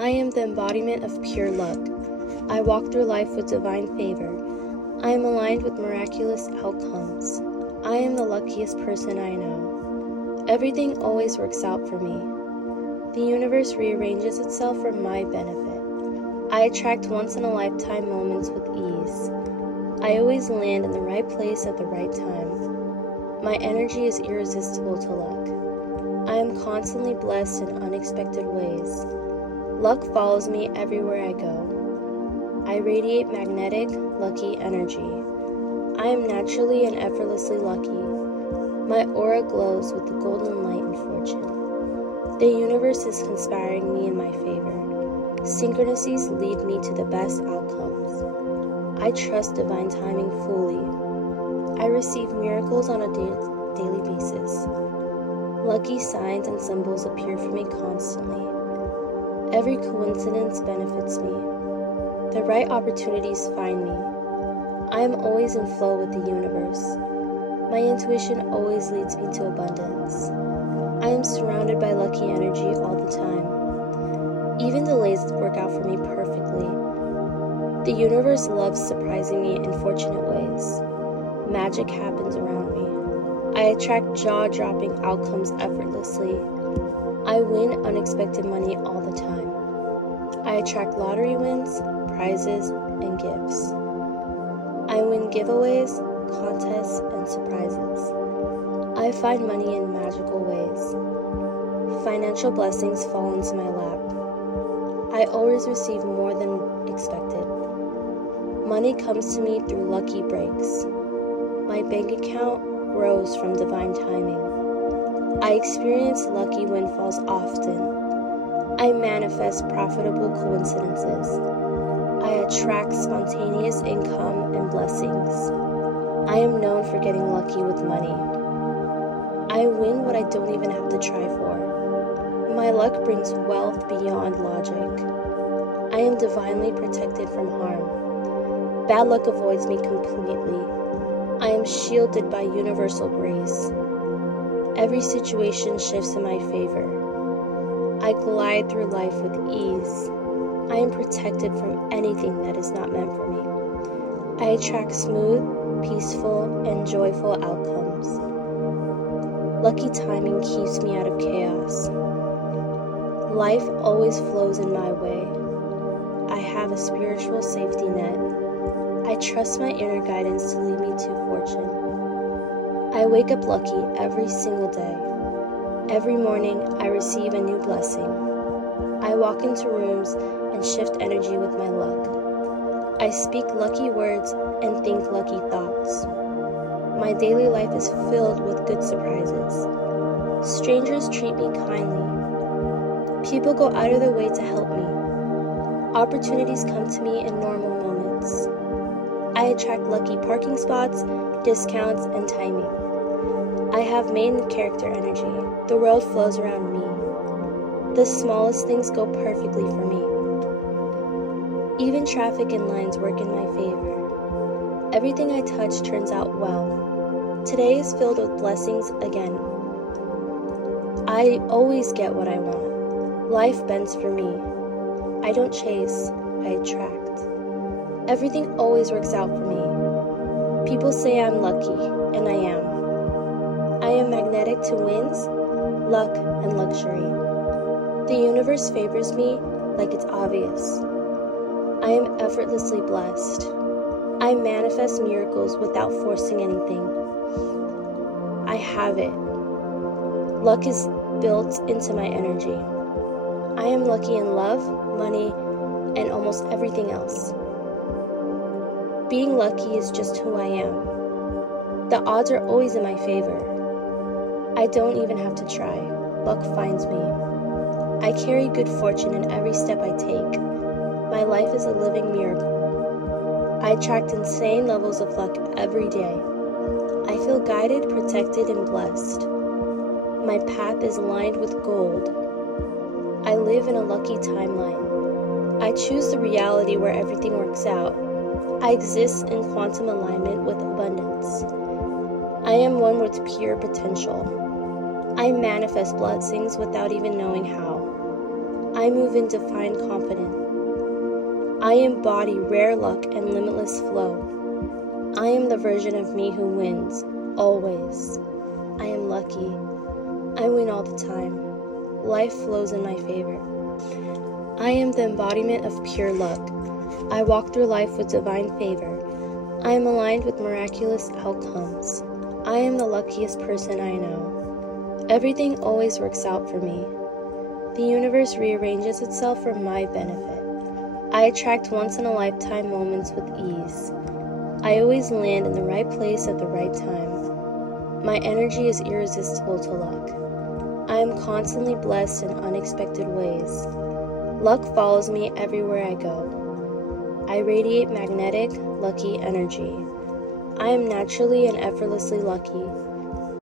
I am the embodiment of pure luck. I walk through life with divine favor. I am aligned with miraculous outcomes. I am the luckiest person I know. Everything always works out for me. The universe rearranges itself for my benefit. I attract once-in-a-lifetime moments with ease. I always land in the right place at the right time. My energy is irresistible to luck. I am constantly blessed in unexpected ways. Luck follows me everywhere I go. I radiate magnetic, lucky energy. I am naturally and effortlessly lucky. My aura glows with the golden light and fortune. The universe is conspiring me in my favor. Synchronicities lead me to the best outcomes. I trust divine timing fully. I receive miracles on a daily basis. Lucky signs and symbols appear for me constantly. Every coincidence benefits me. The right opportunities find me. I am always in flow with the universe. My intuition always leads me to abundance. I am surrounded by lucky energy all the time. Even delays work out for me perfectly. The universe loves surprising me in fortunate ways. Magic happens around me. I attract jaw-dropping outcomes effortlessly. I win unexpected money all the time. I attract lottery wins, prizes, and gifts. I win giveaways, contests, and surprises. I find money in magical ways. Financial blessings fall into my lap. I always receive more than expected. Money comes to me through lucky breaks. My bank account grows from divine timing. I experience lucky windfalls often. I manifest profitable coincidences. I attract spontaneous income and blessings. I am known for getting lucky with money. I win what I don't even have to try for. My luck brings wealth beyond logic. I am divinely protected from harm. Bad luck avoids me completely. I am shielded by universal grace. Every situation shifts in my favor. I glide through life with ease. I am protected from anything that is not meant for me. I attract smooth, peaceful, and joyful outcomes. Lucky timing keeps me out of chaos. Life always flows in my way. I have a spiritual safety net. I trust my inner guidance to lead me to fortune. I wake up lucky every single day. Every morning, I receive a new blessing. I walk into rooms and shift energy with my luck. I speak lucky words and think lucky thoughts. My daily life is filled with good surprises. Strangers treat me kindly. People go out of their way to help me. Opportunities come to me in normal moments. I attract lucky parking spots, discounts, and timing. I have main character energy. The world flows around me. The smallest things go perfectly for me. Even traffic and lines work in my favor. Everything I touch turns out well. Today is filled with blessings again. I always get what I want. Life bends for me. I don't chase, I attract. Everything always works out for me. People say I'm lucky, and I am. I am magnetic to wins, luck, and luxury. The universe favors me like it's obvious. I am effortlessly blessed. I manifest miracles without forcing anything. I have it. Luck is built into my energy. I am lucky in love, money, and almost everything else. Being lucky is just who I am. The odds are always in my favor. I don't even have to try. Luck finds me. I carry good fortune in every step I take. My life is a living miracle. I attract insane levels of luck every day. I feel guided, protected, and blessed. My path is lined with gold. I live in a lucky timeline. I choose the reality where everything works out. I exist in quantum alignment with abundance. I am one with pure potential. I manifest blessings without even knowing how. I move in divine confidence. I embody rare luck and limitless flow. I am the version of me who wins, always. I am lucky. I win all the time. Life flows in my favor. I am the embodiment of pure luck. I walk through life with divine favor. I am aligned with miraculous outcomes. I am the luckiest person I know. Everything always works out for me. The universe rearranges itself for my benefit. I attract once-in-a-lifetime moments with ease. I always land in the right place at the right time. My energy is irresistible to luck. I am constantly blessed in unexpected ways. Luck follows me everywhere I go. I radiate magnetic, lucky energy. I am naturally and effortlessly lucky.